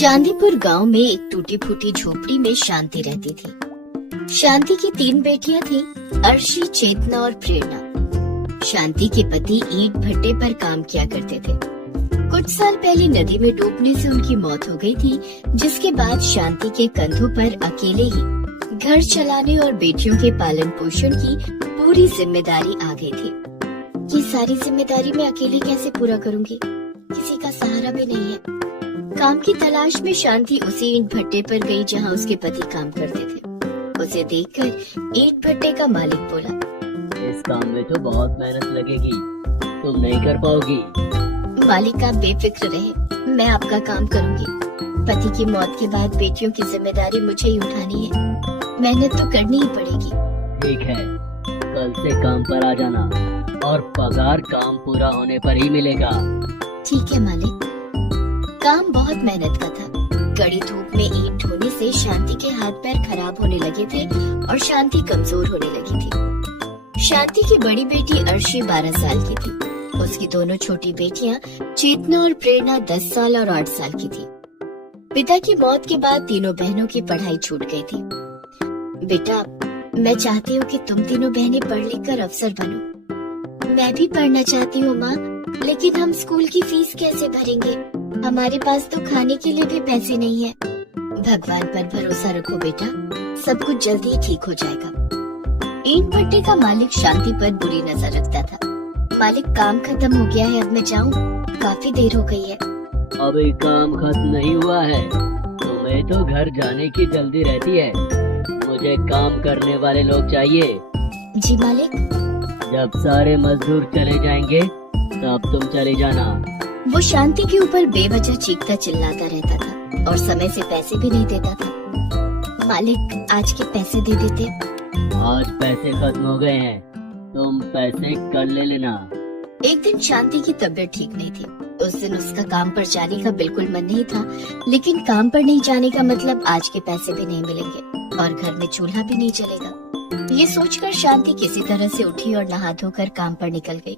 चांदीपुर गांव में एक टूटी फूटी झोपड़ी में शांति रहती थी। शांति की 3 बेटियां थीं, अर्शी, चेतना और प्रेरणा। शांति के पति ईंट भट्टे पर काम किया करते थे। कुछ साल पहले नदी में डूबने से उनकी मौत हो गई थी, जिसके बाद शांति के कंधों पर अकेले ही घर चलाने और बेटियों के पालन पोषण की पूरी जिम्मेदारी आ गई थी। ये सारी जिम्मेदारी मैं अकेले कैसे पूरा करूंगी? किसी का सहारा भी नहीं है। काम की तलाश में शांति उसी ईंट भट्टे पर गई जहां उसके पति काम करते थे। उसे देखकर ईंट भट्टे का मालिक बोला, इस काम में तो बहुत मेहनत लगेगी, तुम नहीं कर पाओगी। मालिक, आप बेफिक्र रहे, मैं आपका काम करूंगी। पति की मौत के बाद बेटियों की जिम्मेदारी मुझे ही उठानी है। मेहनत तो करनी ही पड़ेगी। ठीक है, कल से काम पर आ जाना और पगार काम पूरा होने पर ही मिलेगा। ठीक है मालिक। काम बहुत मेहनत का था। कड़ी धूप में ईंट ढोने से शांति के हाथ पैर खराब होने लगे थे और शांति कमजोर होने लगी थी। शांति की बड़ी बेटी अर्शी 12 साल की थी। उसकी दोनों छोटी बेटियां चेतना और प्रेरणा 10 साल और 8 साल की थी। पिता की मौत के बाद तीनों बहनों की पढ़ाई छूट गई थी। बेटा, मैं चाहती हूँ कि तुम तीनों बहनें पढ़ लिख कर अफसर बनो। मैं भी पढ़ना चाहती हूँ माँ, लेकिन हम स्कूल की फीस कैसे भरेंगे? हमारे पास तो खाने के लिए भी पैसे नहीं है। भगवान पर भरोसा रखो बेटा, सब कुछ जल्दी ही ठीक हो जाएगा। ईंट भट्टे का मालिक शांति पर बुरी नजर रखता था। मालिक, काम खत्म हो गया है, अब मैं जाऊँ? काफी देर हो गई है। अभी काम खत्म नहीं हुआ है, तुम्हें तो घर जाने की जल्दी रहती है। मुझे काम करने वाले लोग चाहिए। जी मालिक। जब सारे मजदूर चले जाएंगे तब तुम चले जाना। वो शांति के ऊपर बेवजह चीखता चिल्लाता रहता था और समय से पैसे भी नहीं देता था। मालिक, आज के पैसे दे देते। आज पैसे खत्म हो गए हैं, तुम पैसे कल ले लेना। एक दिन शांति की तबीयत ठीक नहीं थी। उस दिन उसका काम पर जाने का बिल्कुल मन नहीं था, लेकिन काम पर नहीं जाने का मतलब आज के पैसे भी नहीं मिलेंगे और घर में चूल्हा भी नहीं चलेगा। ये सोचकर शांति किसी तरह से उठी और नहा धोकर काम पर निकल गई।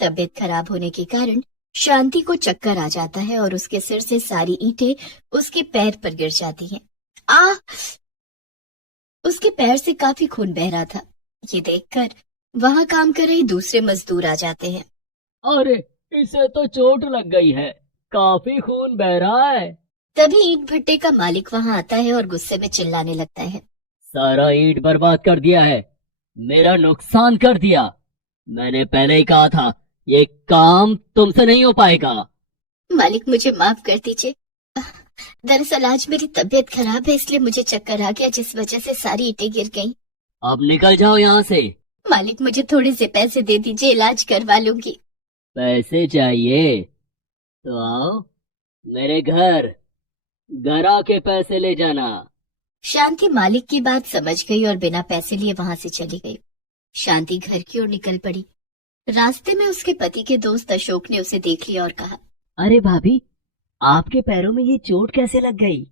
तबीयत खराब होने के कारण शांति को चक्कर आ जाता है और उसके सिर से सारी ईंटें उसके पैर पर गिर जाती हैं। उसके पैर से काफी खून बह रहा था। ये देखकर वहाँ काम कर रहे दूसरे मजदूर आ जाते हैं। अरे, इसे तो चोट लग गई है, काफी खून बह रहा है। तभी ईंट भट्टे का मालिक वहाँ आता है और गुस्से में चिल्लाने लगता है, सारा ईंट बर्बाद कर दिया है, मेरा नुकसान कर दिया। मैंने पहले ही कहा था ये काम तुमसे नहीं हो पाएगा। मालिक, मुझे माफ कर दीजिए। दरअसल आज मेरी तबीयत खराब है, इसलिए मुझे चक्कर आ गया, जिस वजह से सारी ईंटें गिर गईं। अब निकल जाओ यहाँ से। मालिक, मुझे थोड़े से पैसे दे दीजिए, इलाज करवा लूंगी। पैसे चाहिए तो आओ मेरे घर आके पैसे ले जाना। शांति मालिक की बात समझ गई और बिना पैसे लिए वहाँ से चली गई। शांति घर की ओर निकल पड़ी। रास्ते में उसके पति के दोस्त अशोक ने उसे देख लिया और कहा, अरे भाभी, आपके पैरों में ये चोट कैसे लग गई?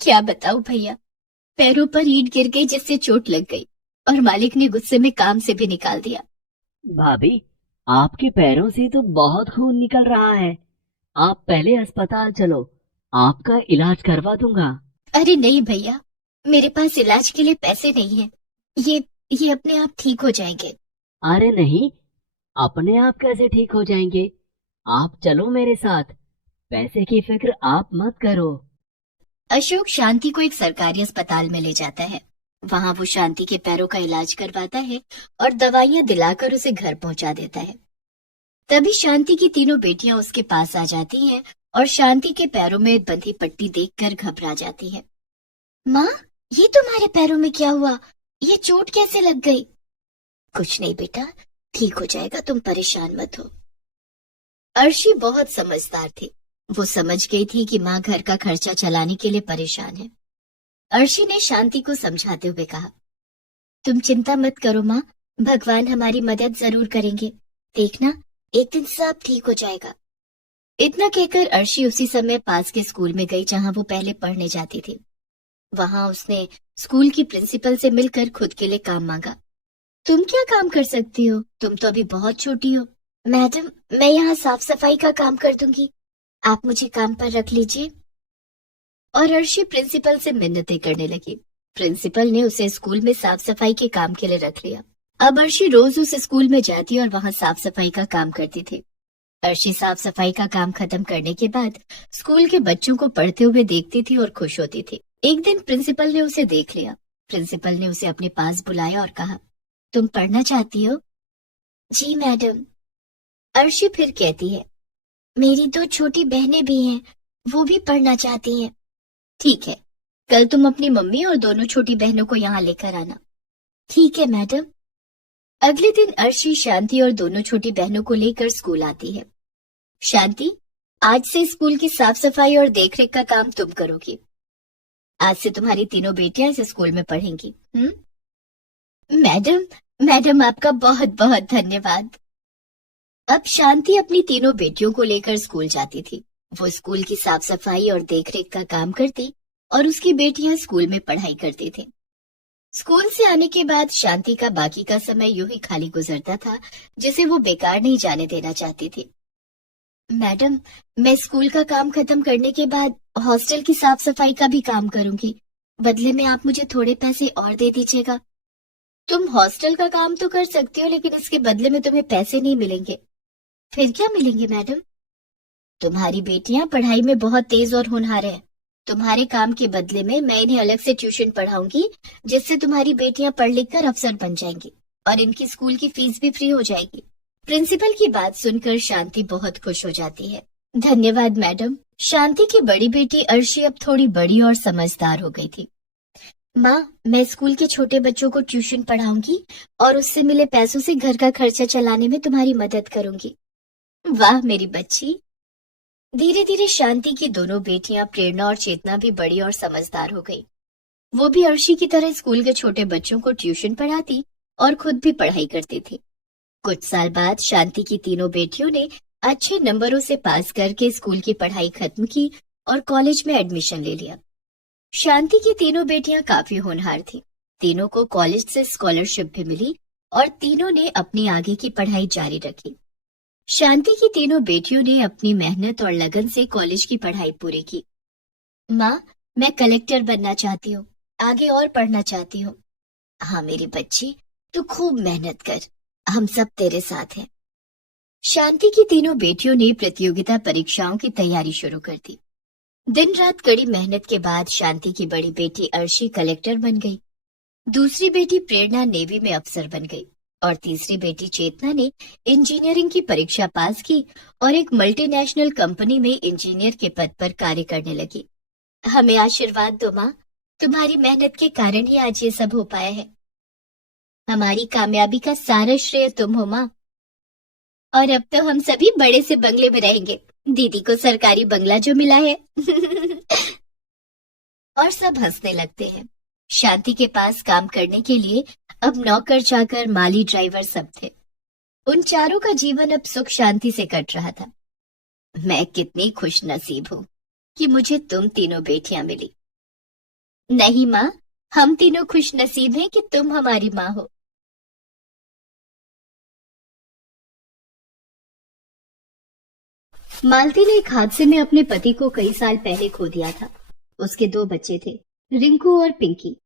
क्या बताऊं भैया, पैरों पर ईंट गिर गई जिससे चोट लग गई और मालिक ने गुस्से में काम से भी निकाल दिया। भाभी, आपके पैरों से तो बहुत खून निकल रहा है, आप पहले अस्पताल चलो, आपका इलाज करवा दूंगा। अरे नहीं भैया, मेरे पास इलाज के लिए पैसे नहीं है। ये अपने आप ठीक हो जाएंगे। अरे नहीं, अपने आप कैसे ठीक हो जाएंगे? आप चलो मेरे साथ, पैसे की फिक्र आप मत करो। अशोक शांति को एक सरकारी अस्पताल में ले जाता है। वहाँ वो शांति के पैरों का इलाज करवाता है और दवाइयाँ दिलाकर उसे घर पहुँचा देता है। तभी शांति की तीनों बेटियां उसके पास आ जाती हैं और शांति के पैरों में बंधी पट्टी देखकर घबरा जाती हैं। माँ, ये तुम्हारे पैरों में क्या हुआ? ये चोट कैसे लग गई? कुछ नहीं बेटा, ठीक हो जाएगा, तुम परेशान मत हो। अर्शी बहुत समझदार थी। वो समझ गई थी कि माँ घर का खर्चा चलाने के लिए परेशान है। अर्शी ने शांति को समझाते हुए कहा, तुम चिंता मत करो माँ, भगवान हमारी मदद जरूर करेंगे। देखना, एक दिन सब ठीक हो जाएगा। इतना कहकर अर्शी उसी समय पास के स्कूल में गई जहाँ वो पहले पढ़ने जाती थी। वहाँ उसने स्कूल की प्रिंसिपल से मिलकर खुद के लिए काम मांगा। तुम क्या काम कर सकती हो? तुम तो अभी बहुत छोटी हो। मैडम, मैं यहाँ साफ सफाई का काम कर दूंगी, आप मुझे काम पर रख लीजिए। और अर्शी प्रिंसिपल से मिन्नतें करने लगी। प्रिंसिपल ने उसे स्कूल में साफ सफाई के काम के लिए रख लिया। अब अर्शी रोज उस स्कूल में जाती और वहां साफ सफाई का काम करती थी। अर्शी साफ सफाई का काम खत्म करने के बाद स्कूल के बच्चों को पढ़ते हुए देखती थी और खुश होती थी। एक दिन प्रिंसिपल ने उसे देख लिया। प्रिंसिपल ने उसे अपने पास बुलाया और कहा, तुम पढ़ना चाहती हो? जी मैडम। अर्शी फिर कहती है, मेरी 2 छोटी बहनें भी हैं, वो भी पढ़ना चाहती हैं। ठीक है, कल तुम अपनी मम्मी और दोनों छोटी बहनों को यहाँ लेकर आना। ठीक है मैडम। अगले दिन अर्शी शांति और दोनों छोटी बहनों को लेकर स्कूल आती है। शांति, आज से स्कूल की साफ सफाई और देखरेख का काम तुम करोगी। आज से तुम्हारी तीनों बेटियां इस स्कूल में पढ़ेंगी। मैडम आपका बहुत बहुत धन्यवाद। अब शांति अपनी तीनों बेटियों को लेकर स्कूल जाती थी। वो स्कूल की साफ सफाई और देखरेख का काम करती और उसकी बेटियां स्कूल में पढ़ाई करती थी। स्कूल से आने के बाद शांति का बाकी का समय यूं ही खाली गुजरता था, जिसे वो बेकार नहीं जाने देना चाहती थी। मैडम, मैं स्कूल का काम खत्म करने के बाद हॉस्टल की साफ सफाई का भी काम करूंगी। बदले में आप मुझे थोड़े पैसे और दे दीजिएगा। तुम हॉस्टल का काम तो कर सकती हो, लेकिन इसके बदले में तुम्हें पैसे नहीं मिलेंगे। फिर क्या मिलेंगे मैडम? तुम्हारी बेटियां पढ़ाई में बहुत तेज और होनहार हैं। तुम्हारे काम के बदले में मैं इन्हें अलग से ट्यूशन पढ़ाऊंगी, जिससे तुम्हारी बेटियां पढ़ लिख कर अफसर बन जाएंगी और इनकी स्कूल की फीस भी फ्री हो जाएगी। प्रिंसिपल की बात सुनकर शांति बहुत खुश हो जाती है। धन्यवाद मैडम। शांति की बड़ी बेटी अर्शी अब थोड़ी बड़ी और समझदार हो गई थी। माँ, मैं स्कूल के छोटे बच्चों को ट्यूशन पढ़ाऊंगी और उससे मिले पैसों से घर का खर्चा चलाने में तुम्हारी मदद करूंगी। वाह मेरी बच्ची। धीरे धीरे शांति की दोनों बेटियां प्रेरणा और चेतना भी बड़ी और समझदार हो गई। वो भी अर्शी की तरह स्कूल के छोटे बच्चों को ट्यूशन पढ़ाती और खुद भी पढ़ाई करती थी। कुछ साल बाद शांति की तीनों बेटियों ने अच्छे नंबरों से पास करके स्कूल की पढ़ाई खत्म की और कॉलेज में एडमिशन ले लिया। शांति की तीनों बेटियां काफी होनहार थीं। तीनों को कॉलेज से स्कॉलरशिप भी मिली और तीनों ने अपनी आगे की पढ़ाई जारी रखी। शांति की तीनों बेटियों ने अपनी मेहनत और लगन से कॉलेज की पढ़ाई पूरी की। माँ, मैं कलेक्टर बनना चाहती हूँ, आगे और पढ़ना चाहती हूँ। हाँ मेरी बच्ची, तू खूब मेहनत कर, हम सब तेरे साथ हैं। शांति की तीनों बेटियों ने प्रतियोगिता परीक्षाओं की तैयारी शुरू कर दी। दिन रात कड़ी मेहनत के बाद शांति की बड़ी बेटी अर्शी कलेक्टर बन गई। दूसरी बेटी प्रेरणा नेवी में अफसर बन गई और तीसरी बेटी चेतना ने इंजीनियरिंग की परीक्षा पास की और एक मल्टीनेशनल कंपनी में इंजीनियर के पद पर कार्य करने लगी। हमें आशीर्वाद दो माँ, तुम्हारी मेहनत के कारण ही आज ये सब हो पाया है। हमारी कामयाबी का सारा श्रेय तुम हो माँ। और अब तो हम सभी बड़े से बंगले में रहेंगे। दीदी को सरकारी बंगला जो मिला है। और सब हंसने लगते हैं। शांति के पास काम करने के लिए अब नौकर चाकर माली ड्राइवर सब थे। उन चारों का जीवन अब सुख शांति से कट रहा था। मैं कितनी खुश नसीब हूँ कि मुझे तुम तीनों बेटियां मिली। नहीं माँ, हम तीनों खुश नसीब हैं कि तुम हमारी माँ हो। मालती ने एक हादसे में अपने पति को कई साल पहले खो दिया था। उसके 2 बच्चे थे, रिंकू और पिंकी।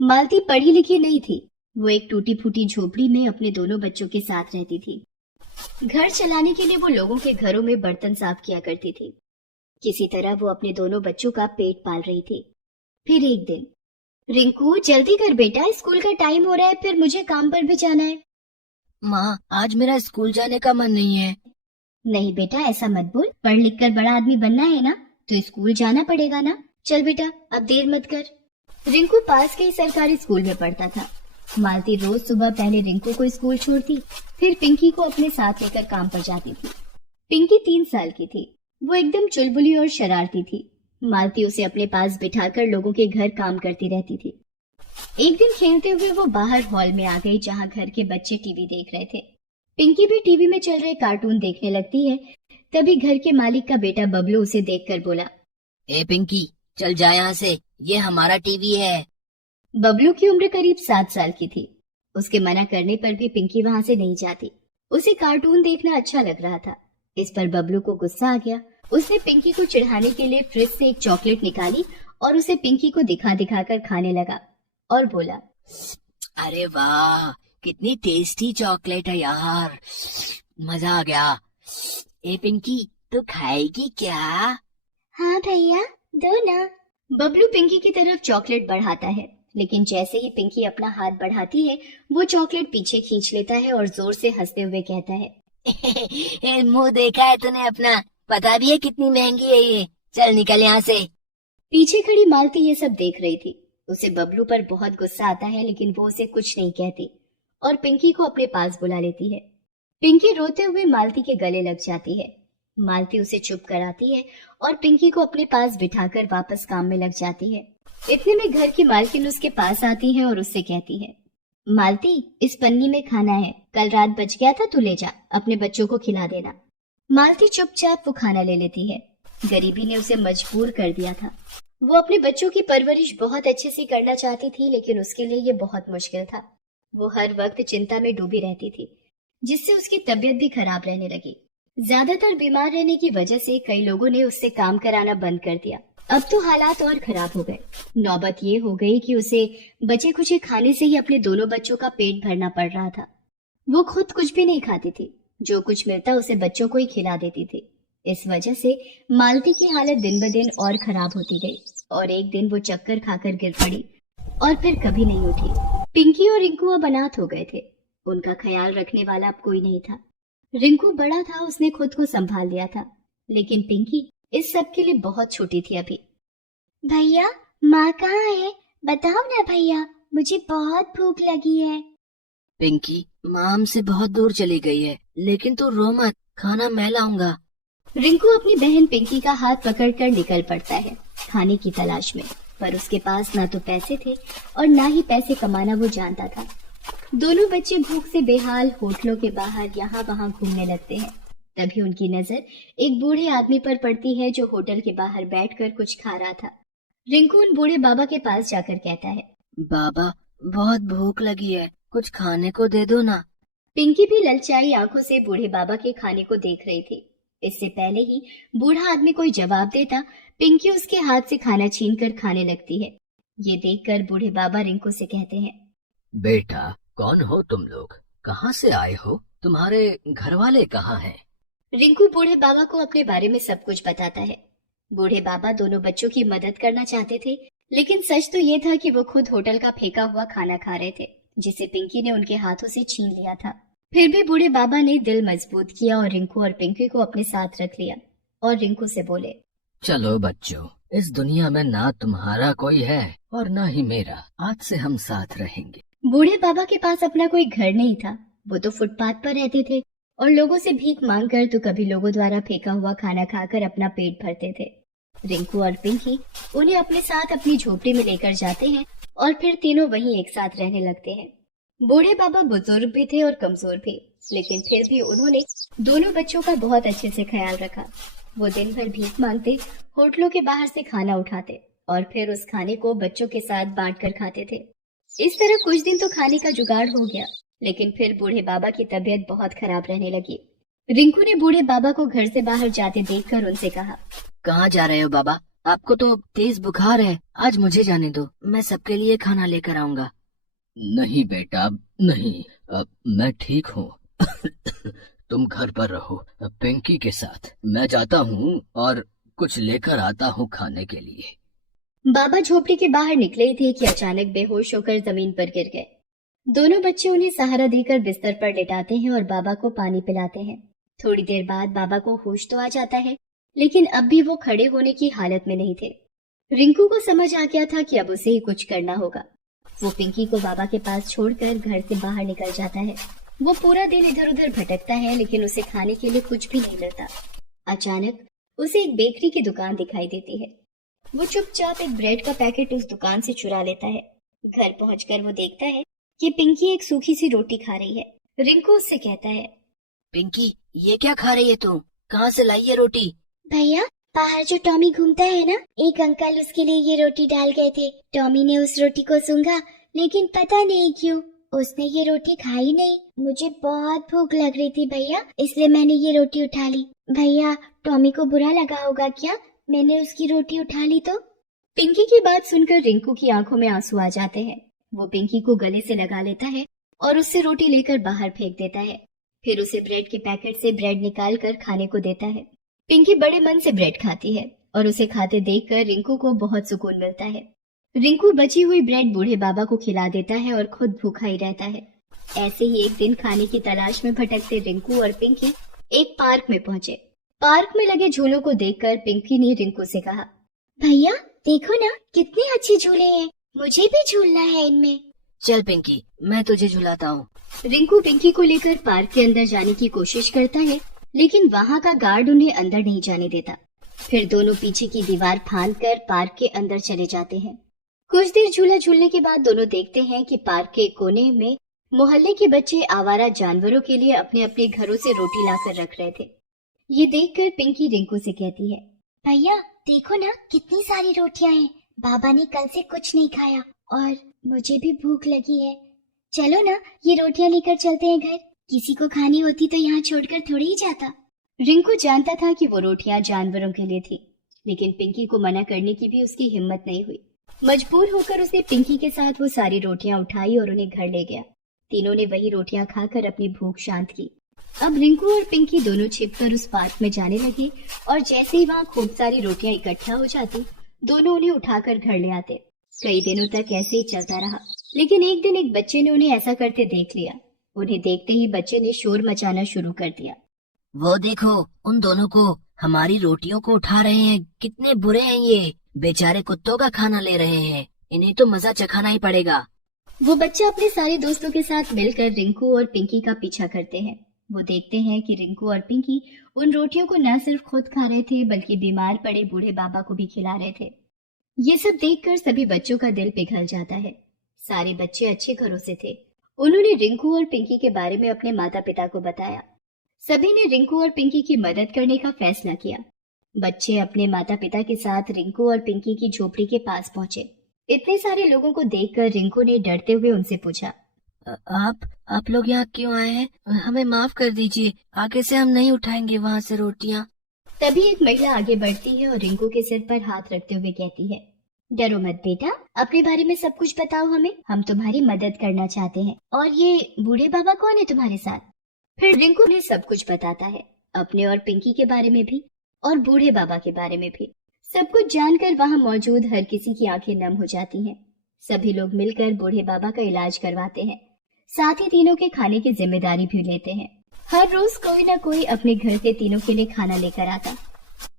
मालती पढ़ी लिखी नहीं थी। वो एक टूटी फूटी झोपड़ी में अपने दोनों बच्चों के साथ रहती थी। घर चलाने के लिए वो लोगों के घरों में बर्तन साफ किया करती थी। किसी तरह वो अपने दोनों बच्चों का पेट पाल रही थी। फिर एक दिन, रिंकू जल्दी कर बेटा, स्कूल का टाइम हो रहा है, फिर मुझे काम पर भी जाना है। माँ, आज मेरा स्कूल जाने का मन नहीं है। नहीं बेटा, ऐसा मत बोल। पढ़ लिख कर बड़ा आदमी बनना है ना, तो स्कूल जाना पड़ेगा ना। चल बेटा, अब देर मत कर। रिंकू पास के ही सरकारी स्कूल में पढ़ता था। मालती रोज सुबह पहले रिंकू को स्कूल छोड़ती, फिर पिंकी को अपने साथ लेकर काम पर जाती थी। पिंकी 3 साल की थी। वो एकदम चुलबुली और शरारती थी। मालती उसे अपने पास बिठाकर लोगों के घर काम करती रहती थी। एक दिन खेलते हुए वो बाहर हॉल में आ गई, जहाँ घर के बच्चे टीवी देख रहे थे। पिंकी भी टीवी में चल रहे कार्टून देखने लगती है। तभी घर के मालिक का बेटा बबलू उसे देखकर बोला, ए पिंकी, चल जा यहाँ से, ये हमारा टीवी है। बबलू की उम्र करीब 7 साल की थी। उसके मना करने पर भी पिंकी वहां से नहीं जाती। उसे कार्टून देखना अच्छा लग रहा था। इस पर बबलू को गुस्सा आ गया। उसने पिंकी को चिढ़ाने के लिए फ्रिज से एक चॉकलेट निकाली और उसे पिंकी को दिखा दिखा कर खाने लगा और बोला, अरे वाह, कितनी टेस्टी चॉकलेट है यार, मजा आ गया। ए पिंकी, तू खाएगी क्या? हाँ भैया, दो ना। बबलू पिंकी की तरफ चॉकलेट बढ़ाता है, लेकिन जैसे ही पिंकी अपना हाथ बढ़ाती है वो चॉकलेट पीछे खींच लेता है और जोर से हंसते हुए कहता है, मुंह देखा है तूने अपना, पता भी है कितनी महंगी है ये, चल निकल यहाँ से। पीछे खड़ी मालती ये सब देख रही थी। उसे बबलू पर बहुत गुस्सा आता है, लेकिन वो उसे कुछ नहीं कहती और पिंकी को अपने पास बुला लेती है। पिंकी रोते हुए मालती के गले लग जाती है। मालती उसे चुप कराती है और पिंकी को अपने पास बिठाकर वापस काम में लग जाती है। इतने में घर की मालकिन उसके पास आती है और उससे कहती है, मालती, इस पन्नी में खाना है, कल रात बच गया था, तू ले जा, अपने बच्चों को खिला देना। मालती चुपचाप वो खाना ले लेती है। गरीबी ने उसे मजबूर कर दिया था। वो अपने बच्चों की परवरिश बहुत अच्छे से करना चाहती थी, लेकिन उसके लिए ये बहुत मुश्किल था। वो हर वक्त चिंता में डूबी रहती थी, जिससे उसकी तबीयत भी खराब रहने लगी। ज्यादातर बीमार रहने की वजह से कई लोगों ने उससे काम कराना बंद कर दिया। अब तो हालात और खराब हो गए। नौबत ये हो गई कि उसे बचे खुचे खाने से ही अपने दोनों बच्चों का पेट भरना पड़ रहा था। वो खुद कुछ भी नहीं खाती थी, जो कुछ मिलता उसे बच्चों को ही खिला देती थी। इस वजह से मालती की हालत दिन ब दिन और खराब होती गई और एक दिन वो चक्कर खाकर गिर पड़ी और फिर कभी नहीं उठी। पिंकी और रिंकू अब अनाथ हो गए थे। उनका ख्याल रखने वाला अब कोई नहीं था। रिंकू बड़ा था, उसने खुद को संभाल लिया था, लेकिन पिंकी इस सब के लिए बहुत छोटी थी अभी। भैया, माँ कहाँ है? बताओ ना भैया, मुझे बहुत भूख लगी है। पिंकी, माँ हमसे बहुत दूर चली गई है, लेकिन तू रो मत, खाना मैं लाऊंगा। रिंकू अपनी बहन पिंकी का हाथ पकड़कर निकल पड़ता है खाने की तलाश में, पर उसके पास ना तो पैसे थे और ना ही पैसे कमाना वो जानता था। दोनों बच्चे भूख से बेहाल होटलों के बाहर यहाँ वहाँ घूमने लगते हैं। तभी उनकी नजर एक बूढ़े आदमी पर पड़ती है जो होटल के बाहर बैठकर कुछ खा रहा था। रिंकू उन बूढ़े बाबा के पास जाकर कहता है, बाबा, बहुत भूख लगी है, कुछ खाने को दे दो ना। पिंकी भी ललचाई आंखों से बूढ़े बाबा के खाने को देख रही थी। इससे पहले ही बूढ़ा आदमी कोई जवाब देता, पिंकी उसके हाथ से खाना छीनकर खाने लगती है। ये देखकर बूढ़े बाबा रिंकू से कहते हैं, बेटा, कौन हो तुम लोग? कहाँ से आए हो? तुम्हारे घर वाले कहाँ हैं? रिंकू बूढ़े बाबा को अपने बारे में सब कुछ बताता है। बूढ़े बाबा दोनों बच्चों की मदद करना चाहते थे, लेकिन सच तो ये था कि वो खुद होटल का फेंका हुआ खाना खा रहे थे, जिसे पिंकी ने उनके हाथों से छीन लिया था। फिर भी बूढ़े बाबा ने दिल मजबूत किया और रिंकू और पिंकी को अपने साथ रख लिया और रिंकू से बोले, चलो बच्चों, इस दुनिया में ना तुम्हारा कोई है और ना ही मेरा, आज से हम साथ रहेंगे। बूढ़े बाबा के पास अपना कोई घर नहीं था। वो तो फुटपाथ पर रहते थे और लोगों से भीख मांगकर तो कभी लोगों द्वारा फेंका हुआ खाना खाकर अपना पेट भरते थे। रिंकू और पिंकी उन्हें अपने साथ अपनी झोपड़ी में लेकर जाते हैं और फिर तीनों वहीं एक साथ रहने लगते हैं। बूढ़े बाबा बुजुर्ग भी थे और कमजोर भी, लेकिन फिर भी उन्होंने दोनों बच्चों का बहुत अच्छे से ख्याल रखा। वो दिन भर भीख मांगते, होटलों के बाहर से खाना उठाते और फिर उस खाने को बच्चों के साथ बांटकर खाते थे। इस तरह कुछ दिन तो खाने का जुगाड़ हो गया, लेकिन फिर बूढ़े बाबा की तबीयत बहुत खराब रहने लगी। रिंकू ने बूढ़े बाबा को घर से बाहर जाते देखकर उनसे कहा, कहाँ जा रहे हो बाबा? आपको तो तेज बुखार है, आज मुझे जाने दो, मैं सबके लिए खाना लेकर आऊंगा। नहीं बेटा, नहीं, मैं ठीक हूँ। तुम घर पर रहो पिंकी के साथ, मैं जाता हूँ और कुछ लेकर आता हूँ खाने के लिए। बाबा झोपड़ी के बाहर निकले ही थे कि अचानक बेहोश होकर जमीन पर गिर गए। दोनों बच्चे उन्हें सहारा देकर बिस्तर पर लेटाते हैं और बाबा को पानी पिलाते हैं। थोड़ी देर बाद बाबा को होश तो आ जाता है, लेकिन अब भी वो खड़े होने की हालत में नहीं थे। रिंकू को समझ आ गया था कि अब उसे ही कुछ करना होगा। वो पिंकी को बाबा के पास छोड़कर घर से बाहर निकल जाता है। वो पूरा दिन इधर उधर भटकता है, लेकिन उसे खाने के लिए कुछ भी नहीं मिलता। अचानक उसे एक बेकरी की दुकान दिखाई देती है। वो चुपचाप एक ब्रेड का पैकेट उस दुकान से चुरा लेता है। घर पहुंचकर वो देखता है कि पिंकी एक सूखी सी रोटी खा रही है। रिंकू उससे कहता है, पिंकी, ये क्या खा रही है तू? कहाँ से लाई ये रोटी? भैया, बाहर जो टॉमी घूमता है ना, एक अंकल उसके लिए ये रोटी डाल गए थे। टॉमी ने उस रोटी को सूंघा, लेकिन पता नहीं क्यों उसने ये रोटी खाई नहीं। मुझे बहुत भूख लग रही थी भैया, इसलिए मैंने ये रोटी उठा ली। भैया, टॉमी को बुरा लगा होगा क्या? मैंने उसकी रोटी उठा ली तो? पिंकी की बात सुनकर रिंकू की आंखों में आंसू आ जाते हैं। वो पिंकी को गले से लगा लेता है और उससे रोटी लेकर बाहर फेंक देता है। फिर उसे ब्रेड के पैकेट से ब्रेड निकाल कर खाने को देता है। पिंकी बड़े मन से ब्रेड खाती है और उसे खाते देखकर रिंकू को बहुत सुकून मिलता है। रिंकू बची हुई ब्रेड बूढ़े बाबा को खिला देता है और खुद भूखा ही रहता है। ऐसे ही एक दिन खाने की तलाश में भटकते रिंकू और पिंकी एक पार्क में पहुंचे। पार्क में लगे झूलों को देखकर पिंकी ने रिंकू से कहा, भैया देखो ना कितने अच्छे झूले हैं, मुझे भी झूलना है इनमें। चल पिंकी, मैं तुझे झुलाता हूँ। रिंकू पिंकी को लेकर पार्क के अंदर जाने की कोशिश करता है, लेकिन वहाँ का गार्ड उन्हें अंदर नहीं जाने देता। फिर दोनों पीछे की दीवार फांदकर पार्क के अंदर चले जाते हैं। कुछ देर झूला झूलने के बाद दोनों देखते हैं कि पार्क के कोने में मोहल्ले के बच्चे आवारा जानवरों के लिए अपने अपने घरों से रोटी लाकर रख रहे थे। ये देखकर पिंकी रिंकू से कहती है, भैया देखो ना कितनी सारी रोटियां हैं, बाबा ने कल से कुछ नहीं खाया और मुझे भी भूख लगी है। चलो ना ये रोटियां लेकर चलते हैं घर, किसी को खानी होती तो यहाँ छोड़कर थोड़ी ही जाता। रिंकू जानता था कि वो रोटियां जानवरों के लिए थी, लेकिन पिंकी को मना करने की भी उसकी हिम्मत नहीं हुई। मजबूर होकर उसने पिंकी के साथ वो सारी रोटियां उठाई और उन्हें घर ले गया। तीनों ने वही रोटियां खाकर अपनी भूख शांत की। अब रिंकू और पिंकी दोनों छिपकर उस पार्क में जाने लगे और जैसे ही वहाँ खूब सारी रोटियां इकट्ठा हो जाती, दोनों उन्हें उठाकर घर ले आते। कई दिनों तक ऐसे ही चलता रहा, लेकिन एक दिन एक बच्चे ने उन्हें ऐसा करते देख लिया। उन्हें देखते ही बच्चे ने शोर मचाना शुरू कर दिया। वो देखो, उन दोनों को हमारी रोटियों को उठा रहे हैं, कितने बुरे हैं ये, बेचारे कुत्तों का खाना ले रहे हैं, इन्हें तो मजा चखाना ही पड़ेगा। वो बच्चा अपने सारे दोस्तों के साथ मिलकर रिंकू और पिंकी का पीछा करते हैं। वो देखते हैं कि रिंकू और पिंकी उन रोटियों को न सिर्फ खुद खा रहे थे, बल्कि बीमार पड़े बूढ़े बाबा को भी खिला रहे थे। ये सब देखकर सभी बच्चों का दिल पिघल जाता है। सारे बच्चे अच्छे घरों से थे। उन्होंने रिंकू और पिंकी के बारे में अपने माता पिता को बताया। सभी ने रिंकू और पिंकी की मदद करने का फैसला किया। बच्चे अपने माता पिता के साथ रिंकू और पिंकी की झोपड़ी के पास पहुंचे। इतने सारे लोगों को देखकर रिंकू ने डरते हुए उनसे पूछा, आप लोग यहाँ क्यों आए हैं? हमें माफ कर दीजिए, आगे से हम नहीं उठाएंगे वहाँ से रोटियाँ। तभी एक महिला आगे बढ़ती है और रिंकू के सिर पर हाथ रखते हुए कहती है, डरो मत बेटा, अपने बारे में सब कुछ बताओ हमें, हम तुम्हारी मदद करना चाहते हैं। और ये बूढ़े बाबा कौन है तुम्हारे साथ? फिर रिंकू ने सब कुछ बताता है, अपने और पिंकी के बारे में भी और बूढ़े बाबा के बारे में भी। सब कुछ जानकर वहाँ मौजूद हर किसी की आंखें नम हो जाती हैं। सभी लोग मिलकर बूढ़े बाबा का इलाज करवाते हैं, साथ ही तीनों के खाने की जिम्मेदारी भी लेते हैं। हर रोज कोई ना कोई अपने घर से तीनों के लिए खाना लेकर आता।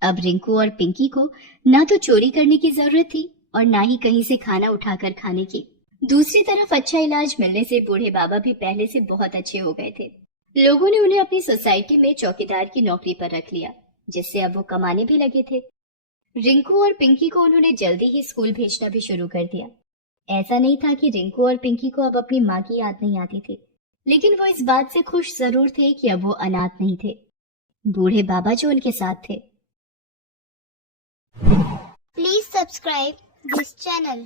अब रिंकू और पिंकी को ना तो चोरी करने की जरूरत थी और ना ही कहीं से खाना उठाकर खाने की। दूसरी तरफ अच्छा इलाज मिलने से बूढ़े बाबा भी पहले से बहुत अच्छे हो गए थे। लोगों ने उन्हें अपनी सोसाइटी में चौकीदार की नौकरी पर रख लिया, जिससे अब वो कमाने भी लगे थे। रिंकू और पिंकी को उन्होंने जल्दी ही स्कूल भेजना भी शुरू कर दिया। ऐसा नहीं था कि रिंकू और पिंकी को अब अपनी माँ की याद नहीं आती थी, लेकिन वो इस बात से खुश जरूर थे कि अब वो अनाथ नहीं थे। बूढ़े बाबा जो उनके साथ थे। Please subscribe this channel.